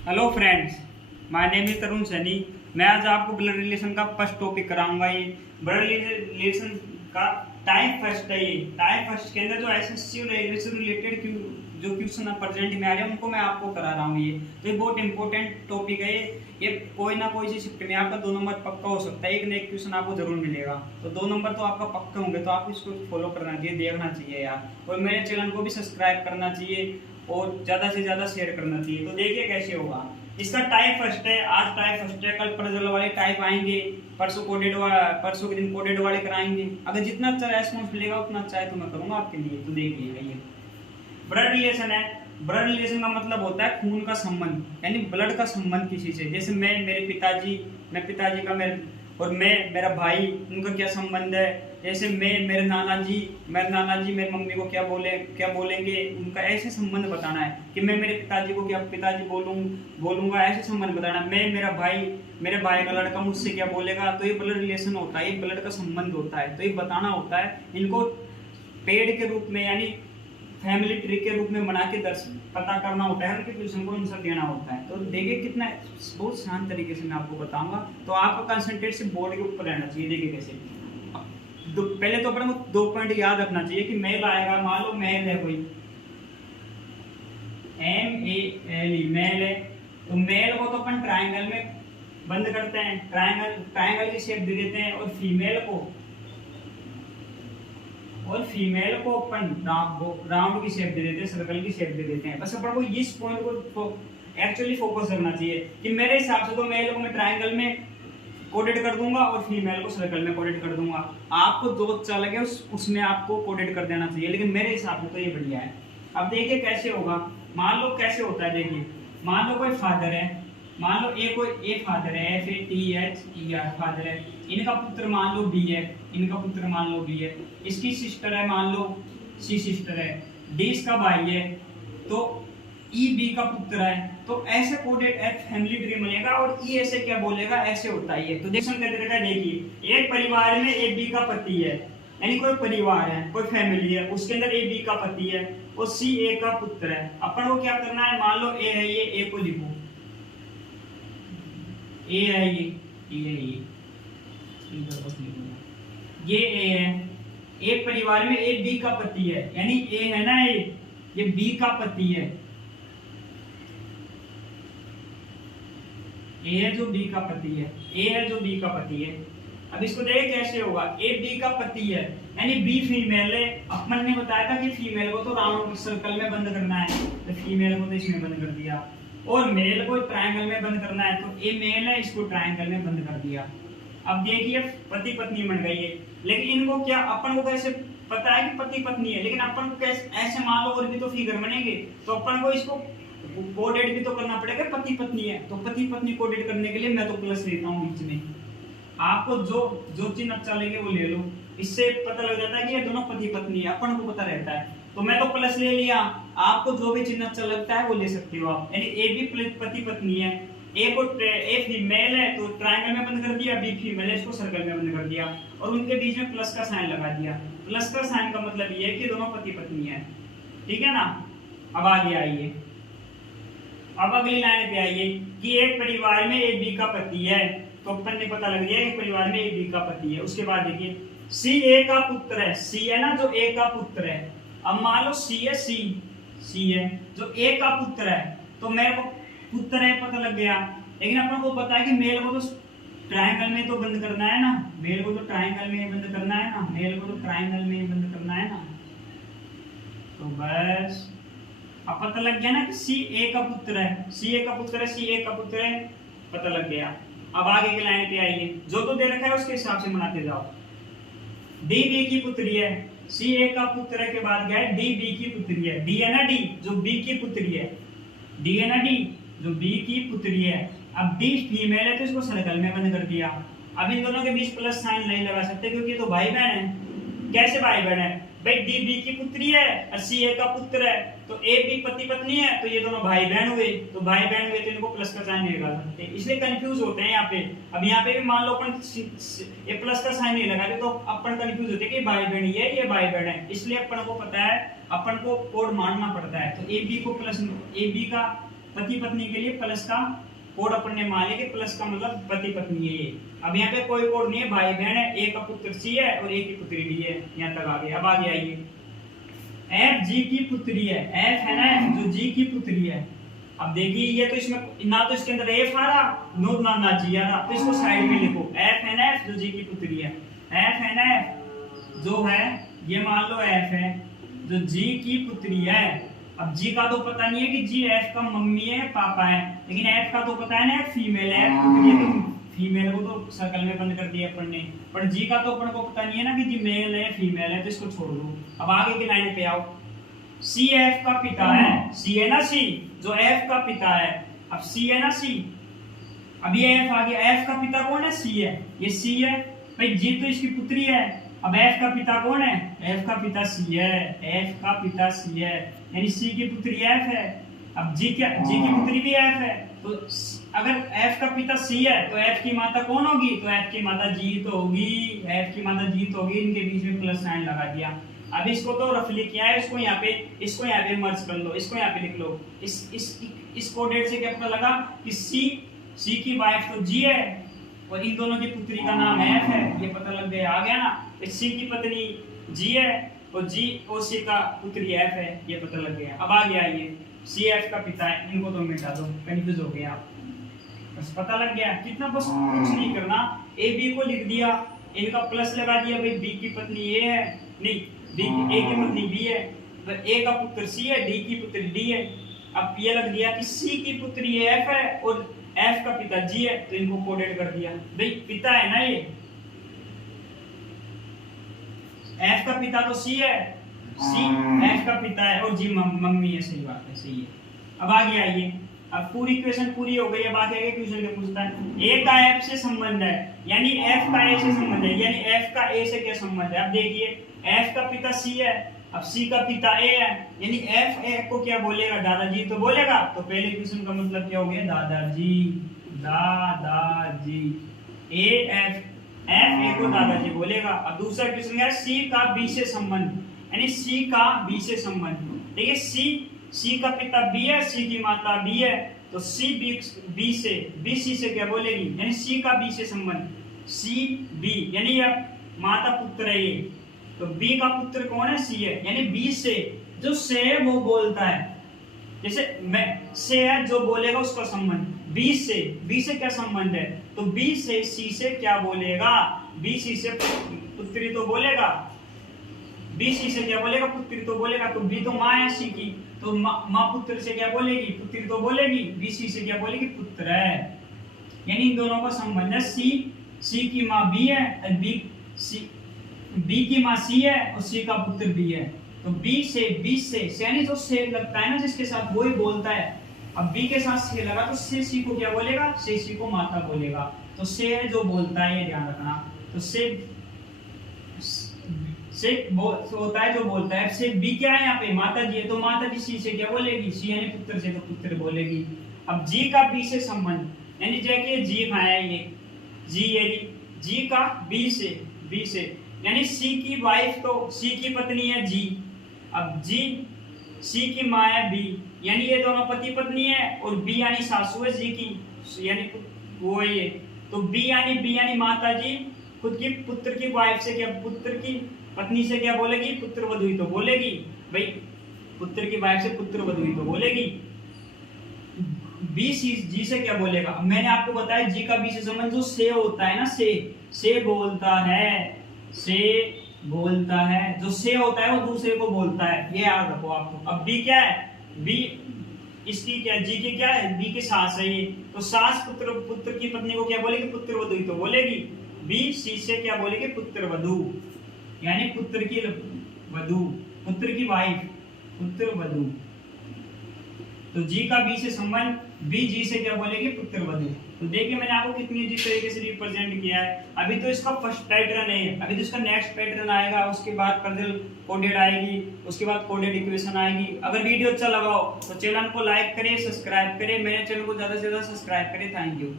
Hello friends, my name is Tarun Saini. मैं आज आपको ब्लड रिलेशन का फर्स्ट टॉपिक कराऊंगा। ये ब्लड रिलेशन का टाइप फर्स्ट है। ये टाइप फर्स्ट के अंदर जो एसएससी और एलएससी रिलेटेड जो क्वेश्चन प्रेजेंट में आ रहे हैं उनको मैं आपको करा रहा हूँ। ये बहुत इंपॉर्टेंट टॉपिक है। ये कोई ना कोई चीज में आपका 2 नंबर पक्का हो सकता है। एक ना एक क्वेश्चन आपको जरूर मिलेगा, तो 2 नंबर तो आपका पक्का होंगे। तो आप इसको फॉलो करना चाहिए, देखना चाहिए यार। और मेरे चैनल को भी सब्सक्राइब करना चाहिए और ज्यादा से ज्यादा शेयर करना चाहिए। तो देखिए कैसे होगा। इसका टाइप फर्स्ट है, आज टाइप फर्स्ट है, कल प्रज्वल वाले टाइप आएंगे, परसों के दिन कोडेड वाले कराएंगे। अगर जितना अच्छा रेस्पॉन्स मिलेगा उतना अच्छा है तो मैं करूंगा आपके लिए। तो देखिए ये ब्लड रिलेशन है। ब्लड रिलेशन का मतलब होता है खून का संबंध, यानी ब्लड का संबंध किसी से। जैसे मैं पिताजी का मेरे और मैं मेरा भाई, उनका क्या संबंध है। जैसे मेरे नाना जी मेरे मम्मी को क्या बोलेंगे, उनका ऐसे संबंध बताना है। कि मैं मेरे पिताजी को क्या पिताजी बोलूंगा, ऐसे संबंध बताना है। मेरे भाई का लड़का मुझसे क्या बोलेगा। तो ये ब्लड रिलेशन होता है, ये ब्लड का संबंध होता है। तो ये बताना होता है। इनको पेड़ के रूप में यानी फैमिली ट्री के रूप में बना के पता करना होता है, उनके क्वेश्चन को आंसर देना होता है। तो देखिए कितना बहुत शांत तरीके से मैं आपको बताऊंगा। तो आपका कंसंट्रेट सिर्फ बोर्ड के ऊपर रहना चाहिए। देखिए कैसे पहले तो अपन को 2 पॉइंट याद रखना चाहिए कि मेल आएगा। मान लो मेल है कोई, MELE मेल है, तो मेल को तो अपन ट्राइंगल में बंद करते हैं, ट्राइंगल की शेप दे देते हैं। और फीमेल को अपन राउंड की शेप दे देते हैं, सर्कल की शेप दे देते हैं। बस अपन को इस पॉइंट को एक्चुअली फोकस रखना चाहिए कि मेरे हिसाब से तो मेल को मैं ट्राइंगल में कोडेड कर दूंगा और फीमेल को सर्कल में कोडेड कर दूंगा। आपको जो अच्छा लगे उसमें आपको कोडेड कर देना चाहिए, लेकिन मेरे हिसाब से तो ये बढ़िया है। अब देखिए कैसे होगा। मान लो कैसे होता है। देखिए मान लो कोई फादर है, मान लो कोई फादर है, FATHER फादर है। इनका पुत्र मान लो B है, इसकी सिस्टर है मान लो C सिस्टर है, D इसका भाई है, तो EB का पुत्र है। तो ऐसे कोडेड फैमिली ट्री बनेगा। और E ऐसे क्या बोलेगा, ऐसे होता है ये। तो देखिए एक परिवार में AB का पति है, यानी कोई परिवार है, कोई फैमिली है, उसके अंदर AB का पति है और C A का पुत्र है। अपन को क्या करना है, मान लो A है, ये A को लिखो, A है ये A है। एक परिवार में A B का पति है, यानी A है ना, ये B का पति है। A है जो B का पति है। अब इसको देखिए कैसे होगा। A B का पति है, यानी B फीमेल है। अपन ने बताया था कि फीमेल को तो राउंड सर्कल में बंद करना है, तो फीमेल को तो इसमें बंद कर दिया। और मेल को ट्रायंगल में बंद करना है, तो ये मेल है, इसको ट्रायंगल में बंद कर दिया। अब देखिए पति पत्नी बन गई है। लेकिन इनको क्या अपन को कैसे पता है कि पति पत्नी है, लेकिन अपन को कैसे ऐसे मान लो और भी तो फिगर बनेंगे, तो अपन को इसको कोडेड भी तो करना पड़ेगा। पति पत्नी है तो पति पत्नी कोडेड करने के लिए मैं तो प्लस लेता हूँ बीच में। आपको जो चिन्ह अच्छा लगे वो ले लो, इससे पता लग जाता है कि ये दोनों पति पत्नी है, अपन को पता रहता है। तो मैं तो प्लस ले लिया, आपको जो भी चिन्ह अच्छा लगता है वो ले सकते हो आप। यानी ए भी पति पत्नी है, ए फीमेल है तो ट्रायंगल में बंद कर दिया, बी फीमेल है इसको सर्कल में बंद कर दिया, और उनके बीच में प्लस का साइन लगा दिया। प्लस का साइन का मतलब ये है कि दोनों पति पत्नी है। ठीक है ना। अब आगे आइए, अब अगली लाइन पे आइए कि एक परिवार में ए बी का पति है। तो अपन ने पता लग गया कि परिवार में ए बी का पति है। उसके बाद देखिए सी ए का पुत्र है, सी है ना जो ए का पुत्र है। अब मान लो सी है जो ए का पुत्र है, तो मेरे को पुत्र है पता लग गया। लेकिन अपन को पता है कि मेल को तो ट्रायंगल में तो बंद करना है ना, मेल को तो ट्रायंगल में बंद करना है ना, तो बस अब पता लग गया ना कि सी ए का पुत्र है, पता लग गया। अब आगे की लाइन पे आइए, जो तो दे रखा है उसके हिसाब से बनाते जाओ। डी बी की पुत्री है, सी ए का पुत्र के बाद गया डी बी की पुत्री है। डी है ना, डी जो बी की पुत्री है, अब डी फीमेल है तो इसको सर्कल में बंद कर दिया। अब इन दोनों के बीच प्लस साइन नहीं लगा सकते क्योंकि ये तो भाई बहन है। कैसे भाई बहन है भाई, डी बी की पुत्री है और सी ए का पुत्र है, तो ए बी पति पत्नी है, तो ये दोनों भाई बहन हुए। तो इनको प्लस का साइन नहीं लगा सकते, इसलिए कंफ्यूज होते हैं यहाँ पे। अब यहाँ पे भी मान लो अपन ये प्लस का साइन नहीं लगाते तो अपन कंफ्यूज होते हैं कि भाई बहन ये भाई बहन है, इसलिए अपन को पता है, अपन को कोड मानना पड़ता है। तो ए बी को प्लस, ए बी का पति पत्नी के लिए प्लस का कोड अपन ने मान लिया कि प्लस का मतलब पति पत्नी है ये। अब यहाँ पे कोई कोड नहीं है, भाई बहन है, एक का पुत्र सी है और एक की पुत्री डी है। यहाँ तक आ गया। अब आगे आइए, एफ जी की पुत्री है, एफ है ना एफ जो जी की पुत्री है। अब देखिए ये तो इसमें ना तो इसके अंदर एफ आ रहा ना जी आ रहा, तो इसको साइड में लिखो। एफ है ना एफ जो जी की पुत्री है, एफ है ना एफ जो है ये मान लो एफ है जो जी की पुत्री है। अब जी का तो पता नहीं है कि जी एफ का मम्मी है पापा है, लेकिन एफ का तो पता है ना फीमेल है, ये तो फीमेल को तो सर्कल में बंद कर दिया अपन ने, पर जी का तो अपन को पता नहीं है ना कि जी मेल है फीमेल है, तो इसको छोड़ दो। अब आगे की लाइन पे आओ, सी एफ का पिता है, सी है ना सी जो एफ का पिता है। अब सी है ना सी, अब ये एफ आ गया, एफ का पिता कौन है सी है, ये सी है भाई, जी तो इसकी पुत्री है। अब एफ का पिता कौन है, एफ का पिता सी है, एफ का पिता सी है यानी सी की पुत्री एफ है। अब जी क्या, जी की पुत्री भी एफ है, तो अगर एफ का पिता सी है तो एफ की माता कौन होगी, तो एफ की माता जी तो होगी, एफ की माता जी तो होगी। इनके बीच में प्लस साइन लगा दिया। अब इसको तो रफली किया है, इसको यहाँ पे मर्ज कर लो, इसको यहाँ पे लिख लो। इस कोडेड से क्या पता लगा कि सी की वाइफ तो जी है और इन दोनों की पुत्री का नाम एफ है, ये पता लग गया। आ गया ना, सी की पत्नी जी है और जी और सी का पुत्री एफ है, ये पता लग गया। अब आ गया ये सी एफ का पिता है, इनको तो मिटा दो, कंफ्यूज हो गया आप, बस पता लग गया कितना, बस कुछ नहीं करना। ए बी को लिख दिया, इनका प्लस लगा दिया भाई, बी की पत्नी ए है, नहीं बी की ए की पत्नी बी है, तो ए का पुत्र सी है, डी की पुत्री डी है। अब ये लग दिया कि सी की पुत्री एफ है और एफ का पिता जी है, तो इनको कोडेड कर दिया भाई, पिता है ना ये, एफ का पिता तो सी है, सी एफ का पिता है और जी मम्मी है, सही बात है, सही है। अब आगे आइए, अब पूरी इक्वेशन पूरी हो गई। अब आगे क्वेश्चन क्या पूछता है, ए का एफ से संबंध है, यानी एफ का ए से संबंध है, यानी एफ का ए से क्या संबंध है। अब देखिए एफ का पिता सी है, अब सी का पिता ए है, यानी एफ ए को क्या बोलेगा, दादाजी तो बोलेगा। तो पहले क्वेश्चन का मतलब क्या हो गया, दादाजी, दादाजी। एफ ए को दादाजी बोलेगा। अब दूसरा क्वेश्चन क्या है, सी का बी से संबंध, यानी सी का बी से संबंध। देखिए सी का पिता बी है, सी की माता बी है, तो सी बी सी से क्या बोलेगी, यानी सी का बी से संबंध, सी बी यानी ये माता पुत्र है ये, तो बी का पुत्र कौन है, सी है, यानी बी से जो से है वो बोलता है, जैसे मैं से है जो बोलेगा उसका संबंध, बी से क्या संबंध है, तो बी से सी से क्या बोलेगा, बी सी से पुत्री तो बोलेगा, बी सी से क्या बोलेगा, पुत्री तो बोलेगा। तो बी तो माँ है सी की, तो माँ पुत्र से क्या बोलेगी, पुत्री तो बोलेगी, बी सी से क्या बोलेगी, पुत्र है, यानी इन दोनों का संबंध है। सी की माँ बी है और बी की माँ सी है और सी का पुत्र बी है, तो बी से यानी जो से लगता है ना जिसके साथ वो ही बोलता है। अब बी के साथ से लगा तो से सी को क्या बोलेगा, से सी को माता बोलेगा, तो से है जो बोलता है, ये ध्यान रखना। तो से होता है जो बोलता है, से बी क्या है यहाँ पे, माता जी है, तो माता जी सी से क्या बोलेगी, सी यानी पुत्र से तो पुत्र बोलेगी। अब जी का बी से संबंध, यानी जैसे जी खाया ये जी का बी से यानी सी की वाइफ तो सी की पत्नी है जी, अब जी सी की माँ है बी, यानी ये दोनों पति पत्नी है, और बी यानी सासू है जी की, यानी वो है ये, तो बी यानी माता जी खुद की पुत्र की वाइफ से क्या, पुत्र की पत्नी से क्या बोलेगी, पुत्र वधू तो बोलेगी भाई, पुत्र की वाइफ से पुत्र वधू तो बोलेगी। बी सी जी से क्या बोलेगा, मैंने आपको बताया जी का बी से संबंध जो से होता है ना, से बोलता है, जो से होता है वो दूसरे को बोलता है, ये याद रखो आपको। अब बी क्या है, बी इसकी क्या, जी की क्या है, बी की सास है ये, तो सास पुत्र की पत्नी को क्या बोलेगी, पुत्र वधू तो बोलेगी। बी सी से क्या बोलेगी, पुत्र वधू, यानी पुत्र की वधू, पुत्र की वाइफ, पुत्र वधू। तो जी का बी से संबंध, बी जी से क्या बोलेगी, पुत्र वधू। तो देखिए मैंने आपको कितनी अच्छी तरीके से रिप्रेजेंट किया है। अभी तो इसका फर्स्ट पैटर्न है, अभी तो इसका नेक्स्ट पैटर्न आएगा, उसके बाद कर्जल कोडेड आएगी, उसके बाद कोडेड इक्वेशन आएगी। अगर वीडियो अच्छा लगा हो तो चैनल को लाइक करें, सब्सक्राइब करें, मेरे चैनल को ज़्यादा से ज़्यादा सब्सक्राइब करें। Thank you.